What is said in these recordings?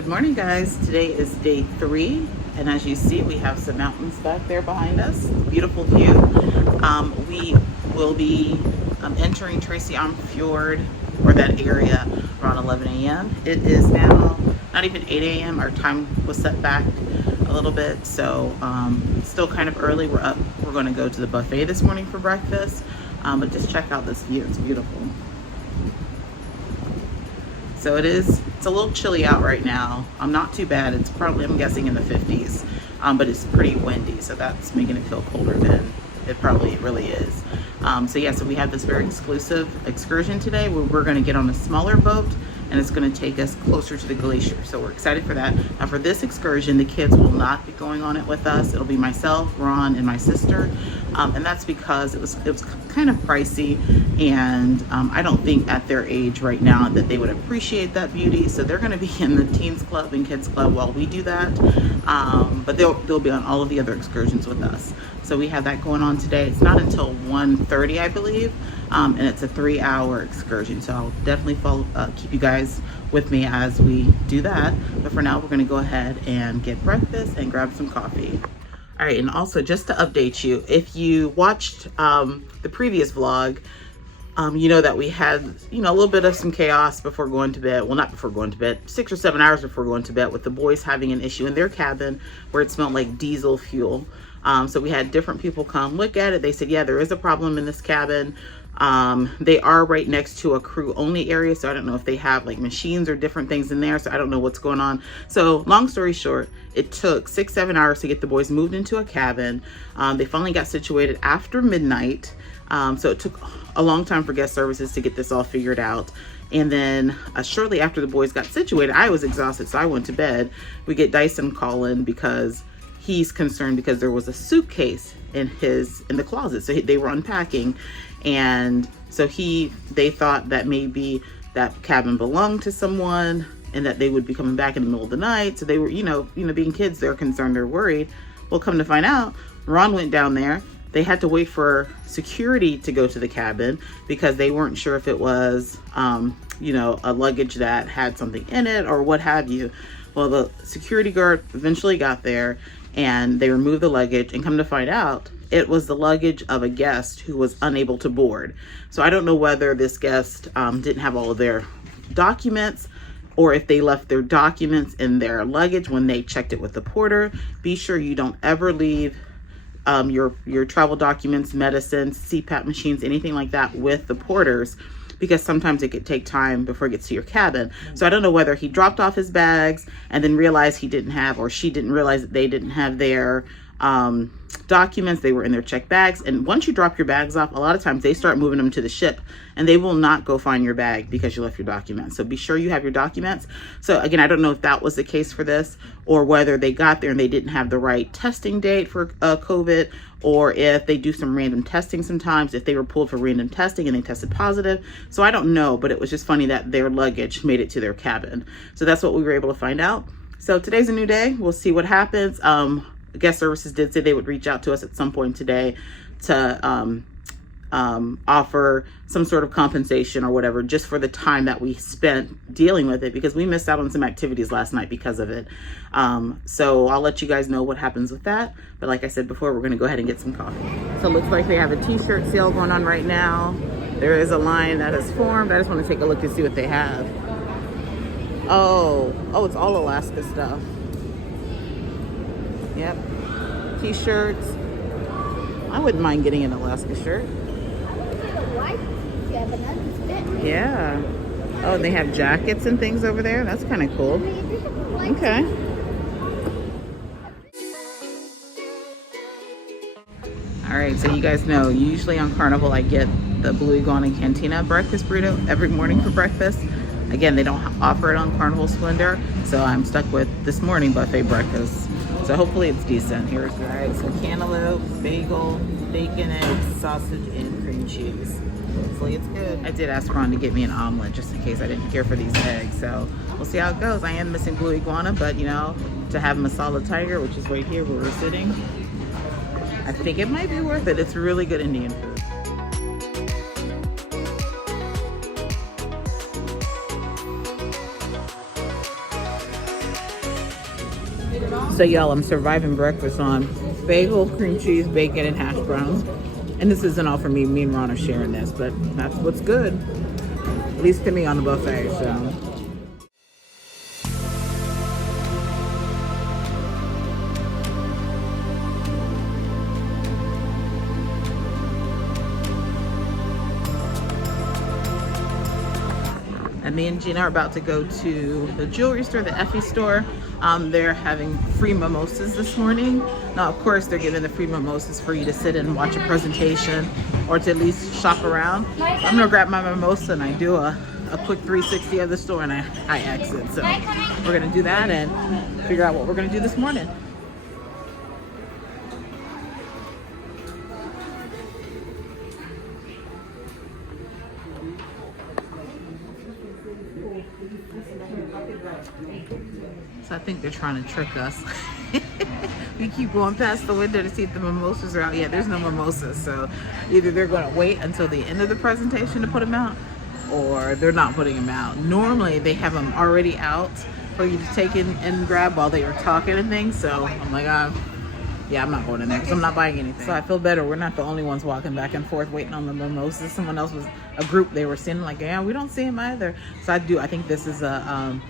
Good morning, guys. Today is day 3, and as you see, we have some mountains back there behind us. Beautiful view. We will be entering Tracy Arm Fjord, or that area, around 11 a.m. It is now not even 8 a.m. Our time was set back a little bit, so still kind of early. We're up. We're going to go to the buffet this morning for breakfast, but just check out this view. It's beautiful. So it's a little chilly out right now. Not too bad. It's probably, I'm guessing, in the 50s, but it's pretty windy, so that's making it feel colder than it probably really is. So we have this very exclusive excursion today where we're going to get on a smaller boat, and it's going to take us closer to the glacier. So we're excited for that. Now for this excursion, the kids will not be going on it with us. It'll be myself, Ron, and my sister. And that's because it was kind of pricey, and I don't think at their age right now that they would appreciate that beauty. So they're going to be in the teens club and kids club while we do that, but they'll be on all of the other excursions with us. So we have that going on today. It's not until 1:30, I believe, and it's a 3-hour excursion. So I'll definitely keep you guys with me as we do that. But for now, we're going to go ahead and get breakfast and grab some coffee. All right, and also just to update you, if you watched the previous vlog, you know that we had, a little bit of some chaos before going to bed. Well, not before going to bed, 6 or 7 hours before going to bed, with the boys having an issue in their cabin where it smelled like diesel fuel. So we had different people come look at it. They said, yeah, there is a problem in this cabin. They are right next to a crew only area, so I don't know if they have like machines or different things in there, so I don't know what's going on. So long story short, it took 6-7 hours to get the boys moved into a cabin. They finally got situated after midnight, so it took a long time for guest services to get this all figured out. And then shortly after the boys got situated, I was exhausted, so I went to bed. We get Dyson calling because he's concerned because there was a suitcase in the closet, so they were unpacking, and so they thought that maybe that cabin belonged to someone and that they would be coming back in the middle of the night. So they were, being kids, they're concerned, they're worried. Well, come to find out, Ron went down there. They had to wait for security to go to the cabin because they weren't sure if it was, a luggage that had something in it or what have you. Well, the security guard eventually got there, and they removed the luggage, and come to find out, it was the luggage of a guest who was unable to board. So I don't know whether this guest didn't have all of their documents, or if they left their documents in their luggage when they checked it with the porter. Be sure you don't ever leave your travel documents, medicines, CPAP machines, anything like that with the porters, because sometimes it could take time before it gets to your cabin. So I don't know whether he dropped off his bags and then realized he didn't have, or she didn't realize that they didn't have their documents. They were in their checked bags. And once you drop your bags off, a lot of times they start moving them to the ship, and they will not go find your bag because you left your documents. So be sure you have your documents. So again, I don't know if that was the case for this, or whether they got there and they didn't have the right testing date for COVID, or if they do some random testing sometimes, if they were pulled for random testing and they tested positive. So I don't know, but it was just funny that their luggage made it to their cabin. So that's what we were able to find out. So today's a new day. We'll see what happens. Guest services did say they would reach out to us at some point today to offer some sort of compensation or whatever, just for the time that we spent dealing with it, because we missed out on some activities last night because of it. So I'll let you guys know what happens with that. But like I said before, we're going to go ahead and get some coffee. So it looks like they have a t-shirt sale going on right now. There is a line that is formed. I just want to take a look to see what they have. Oh, it's all Alaska stuff. Yep, t-shirts. I wouldn't mind getting an Alaska shirt. Yeah. Oh, they have jackets and things over there. That's kind of cool. Okay. All right, so you guys know, usually on Carnival I get the Blue Iguana Cantina breakfast burrito every morning for breakfast. Again, they don't offer it on Carnival Splendor, so I'm stuck with this morning buffet breakfast. So hopefully it's decent. Here's, all right, so cantaloupe, bagel, bacon, eggs, sausage, and cream cheese. Hopefully it's good. I did ask Ron to get me an omelet just in case I didn't care for these eggs. So we'll see how it goes. I am missing Blue Iguana, but to have Masala Tiger, which is right here where we're sitting, I think it might be worth it. It's really good Indian food. So y'all, I'm surviving breakfast on bagel, cream cheese, bacon, and hash browns. And this isn't all for me. Me and Ron are sharing this, but that's what's good. At least to me on the buffet, so. And me and Gina are about to go to the jewelry store, the EFFY store. They're having free mimosas this morning. Now, of course, they're giving the free mimosas for you to sit and watch a presentation or to at least shop around. So I'm gonna grab my mimosa and I do a quick 360 of the store and I exit. So we're gonna do that and figure out what we're gonna do this morning. So I think they're trying to trick us. We keep going past the window to see if the mimosas are out. Yeah, there's no mimosas. So either they're going to wait until the end of the presentation to put them out, or they're not putting them out. Normally they have them already out for you to take in and grab while they were talking and things. So I'm like, yeah, I'm not going in there because I'm not buying anything. So I feel better. We're not the only ones walking back and forth waiting on the mimosas. Someone else was a group they were seeing like, yeah, we don't see them either. So I think this is a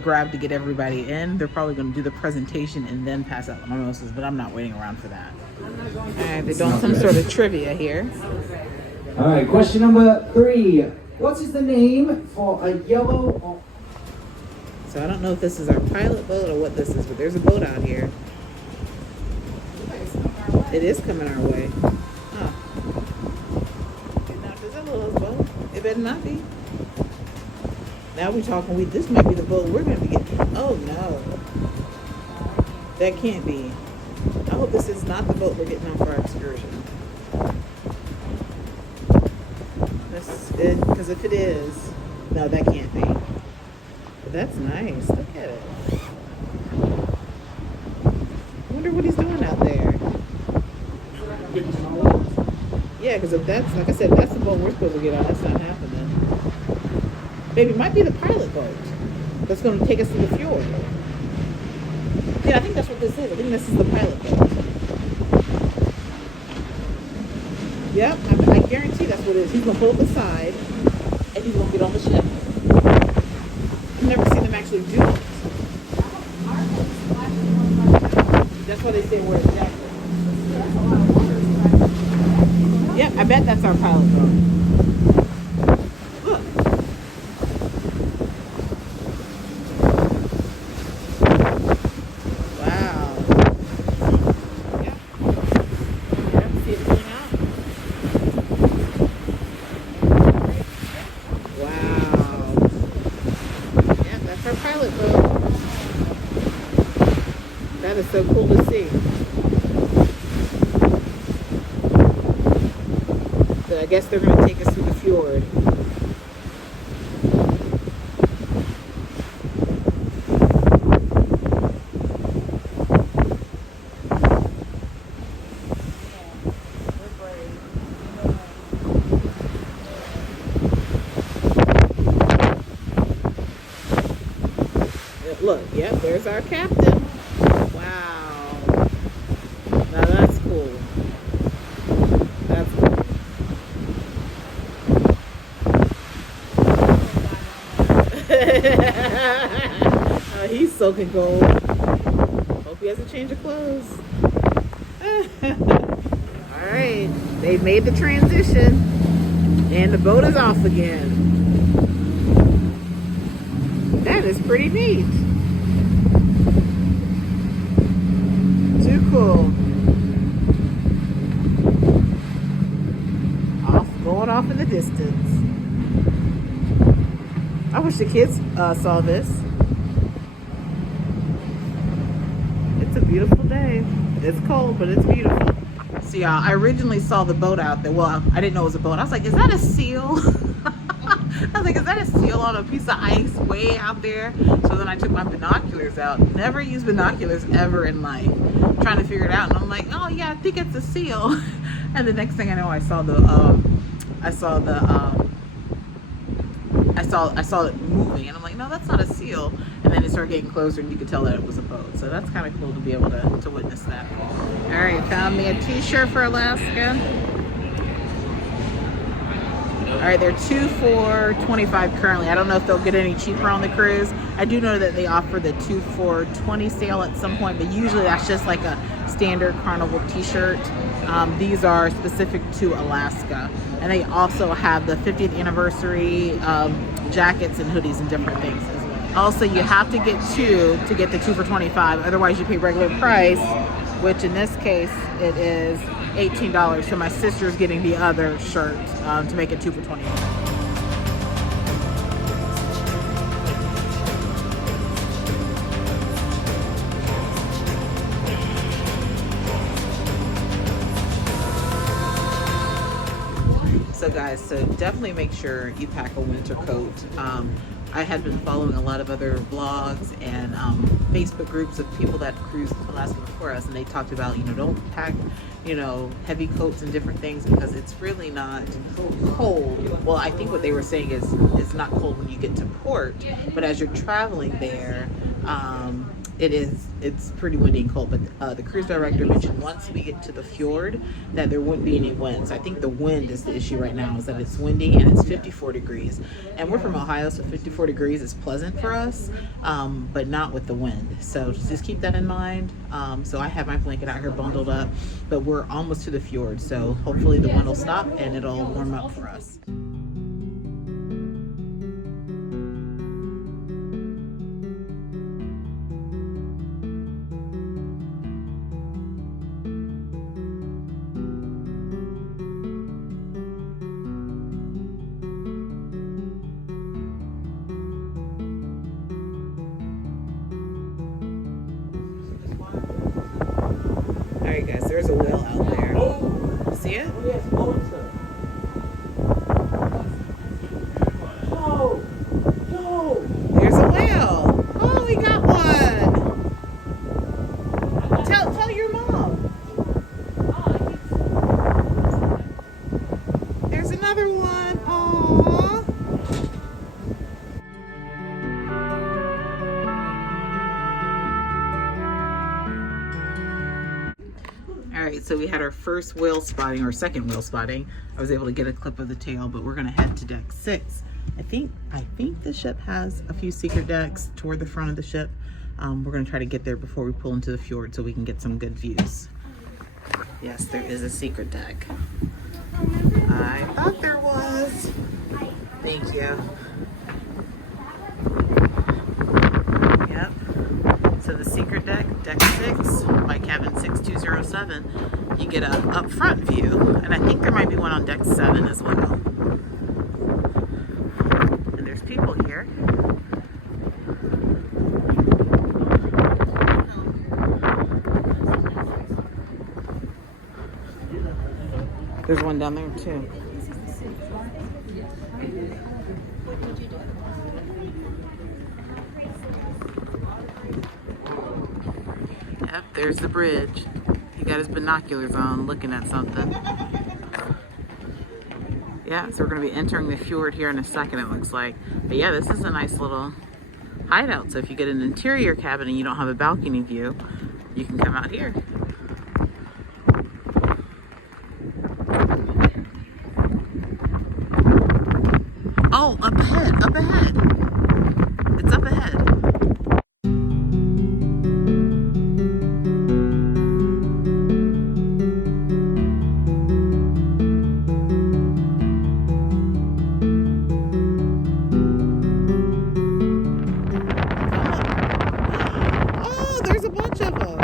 grab to get everybody in. They're probably going to do the presentation and then pass out the mimosas, but I'm not waiting around for that. All right, they're doing some sort of trivia here. All right, question number 3. What is the name for a yellow... So I don't know if this is our pilot boat or what this is, but there's a boat out here. It is coming our way. Huh. Now, is that Lilo's boat? It better not be. Now we're talking, this might be the boat we're going to be getting. Oh no. That can't be. I hope this is not the boat we're getting on for our excursion. Because if it is, no, that can't be. But that's nice. Look at it. I wonder what he's doing out there. Yeah, because if that's, like I said, that's the boat we're supposed to get on. That's not happening. Maybe it might be the pilot boat that's going to take us to the fjord. Yeah, I think that's what this is. I think this is the pilot boat. Yep, I guarantee that's what it is. He's going to pull up the side and he's going to get on the ship. I've never seen them actually do it. That's why they say wear a jacket. Yep, I bet that's our pilot boat. Look. That is so cool to see. So I guess they're going to take us through the fjord. Look, yep, there's our captain. Wow. Now that's cool. That's cool. Oh, he's soaking cold. Hope he has a change of clothes. Alright, they've made the transition. And the boat is off again. That is pretty neat. Too cool. Going off in the distance. I wish the kids saw this. It's a beautiful day. It's cold, but it's beautiful. So y'all, I originally saw the boat out there. Well, I didn't know it was a boat. I was like, is that a seal? I was like, is that a seal on a piece of ice way out there? So then I took my binoculars out. Never used binoculars ever in life. Trying to figure it out. And I'm like, oh yeah, I think it's a seal. And the next thing I know, I saw the I saw it moving, and I'm like, no, that's not a seal. And then it started getting closer, and you could tell that it was a boat. So that's kind of cool to be able to witness that. All right, found me a t-shirt for Alaska. All right, they're 2 for $25 currently. I don't know if they'll get any cheaper on the cruise. I do know that they offer the 2 for $20 sale at some point, but usually that's just like a standard Carnival t-shirt. These are specific to Alaska, and they also have the 50th anniversary jackets and hoodies and different things as well. Also, you have to get 2 to get the 2 for $25. Otherwise, you pay regular price, which in this case it is $18. So my sister's getting the other shirt to make it 2 for $20. So guys, so definitely make sure you pack a winter coat. I had been following a lot of other vlogs and Facebook groups of people that cruised Alaska before us, and they talked about, you know, don't pack, you know, heavy coats and different things because it's really not cold. Well, I think what they were saying is it's not cold when you get to port, but as you're traveling there, it's pretty windy and cold. But the cruise director mentioned once we get to the fjord that there wouldn't be any winds. I think the wind is the issue right now, is that it's windy and it's 54 degrees. And we're from Ohio, so 54 degrees is pleasant for us, but not with the wind. So just keep that in mind. So I have my blanket out here bundled up, but we're almost to the fjord. So hopefully the wind will stop and it'll warm up for us. Alright guys, there's a whale out there. Oh! See it? Oh, yes, no! No! There's a whale! Oh, we got one! Tell your mom. There's another one. Aww. Alright, so we had our first whale spotting, or second whale spotting. I was able to get a clip of the tail, but we're gonna head to deck 6. I think the ship has a few secret decks toward the front of the ship. We're gonna try to get there before we pull into the fjord so we can get some good views. Yes, there is a secret deck. I thought there was. Thank you. Yep. So the secret deck, deck 6 by cabin 6207, you get a up front view, and I think there might be one on deck 7 as well. And there's people here. There's one down there too. Yep, there's the bridge. He got his binoculars on looking at something. Yeah, so we're going to be entering the fjord here in a second, it looks like. But yeah, this is a nice little hideout. So if you get an interior cabin and you don't have a balcony view, you can come out here. Oh, up ahead, up ahead. It's up ahead. Oh, there's a bunch of them.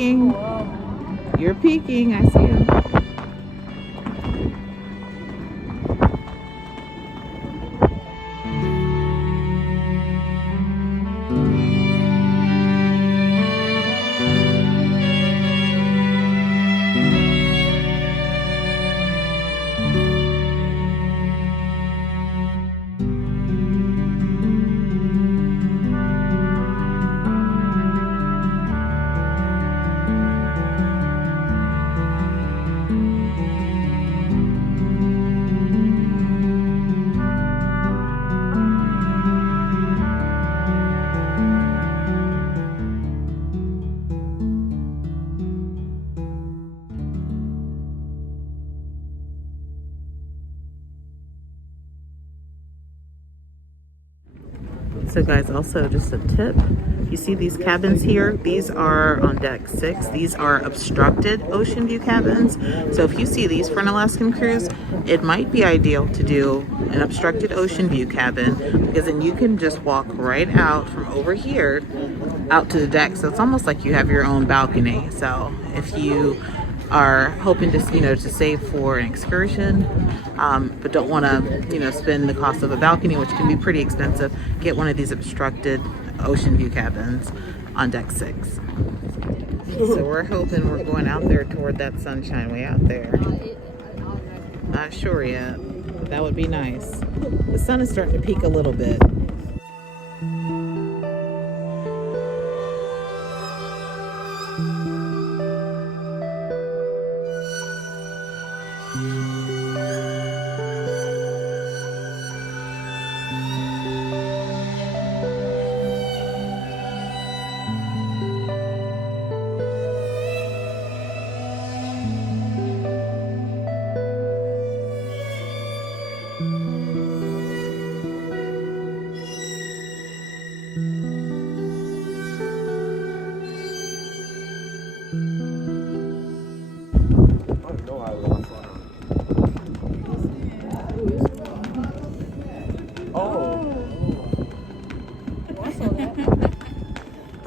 peeking. You're peeking. I see him. So guys, also just a tip, you see these cabins here, these are on deck 6. These are obstructed Oceanview cabins. So if you see these for an Alaskan cruise, it might be ideal to do an obstructed Oceanview cabin, because then you can just walk right out from over here out to the deck. So it's almost like you have your own balcony. So if you are hoping to, to save for an excursion, but don't want to, spend the cost of a balcony, which can be pretty expensive, get one of these obstructed Oceanview cabins on deck 6. So we're hoping we're going out there toward that sunshine way out there. Not sure yet. That would be nice. The sun is starting to peak a little bit.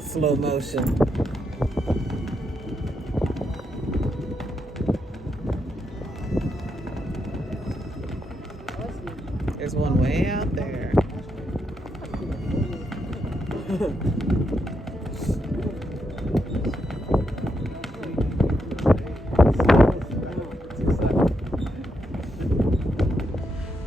Slow motion. There's one way out there.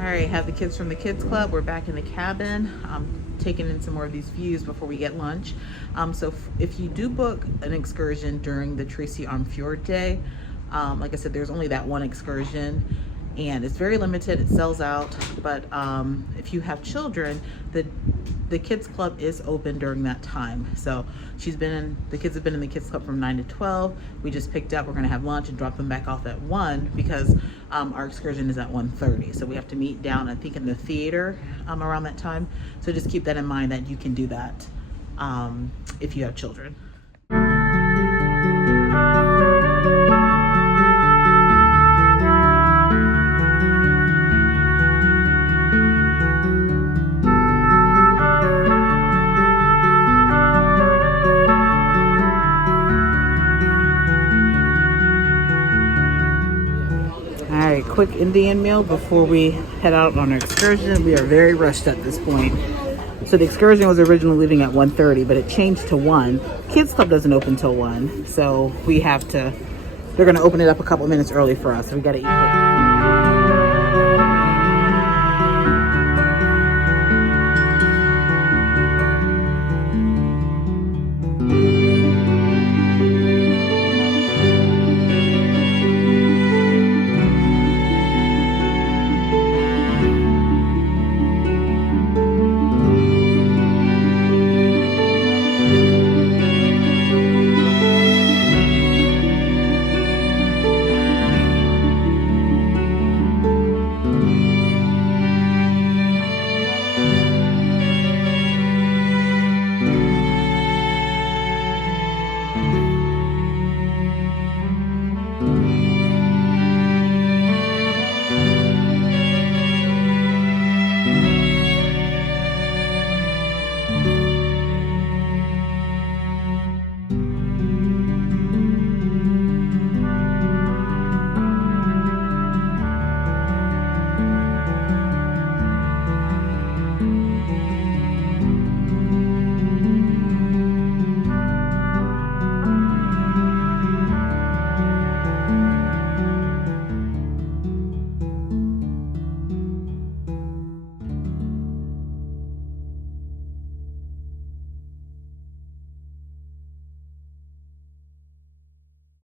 All right, have the kids from the kids club. We're back in the cabin. Taking in some more of these views before we get lunch. So if you do book an excursion during the Tracy Arm Fjord day, like I said, there's only that one excursion and it's very limited, it sells out. But if you have children, the kids club is open during that time. So the kids have been in the kids club from 9 to 12. We just picked up, we're gonna have lunch and drop them back off at 1 because our excursion is at 1:30. So we have to meet down, I think, in the theater around that time. So just keep that in mind that you can do that if you have children. Quick Indian meal before we head out on our excursion. We are very rushed at this point. So the excursion was originally leaving at 1:30, but it changed to 1. Kids Club doesn't open till 1, so they're gonna open it up a couple minutes early for us. So we gotta eat quick.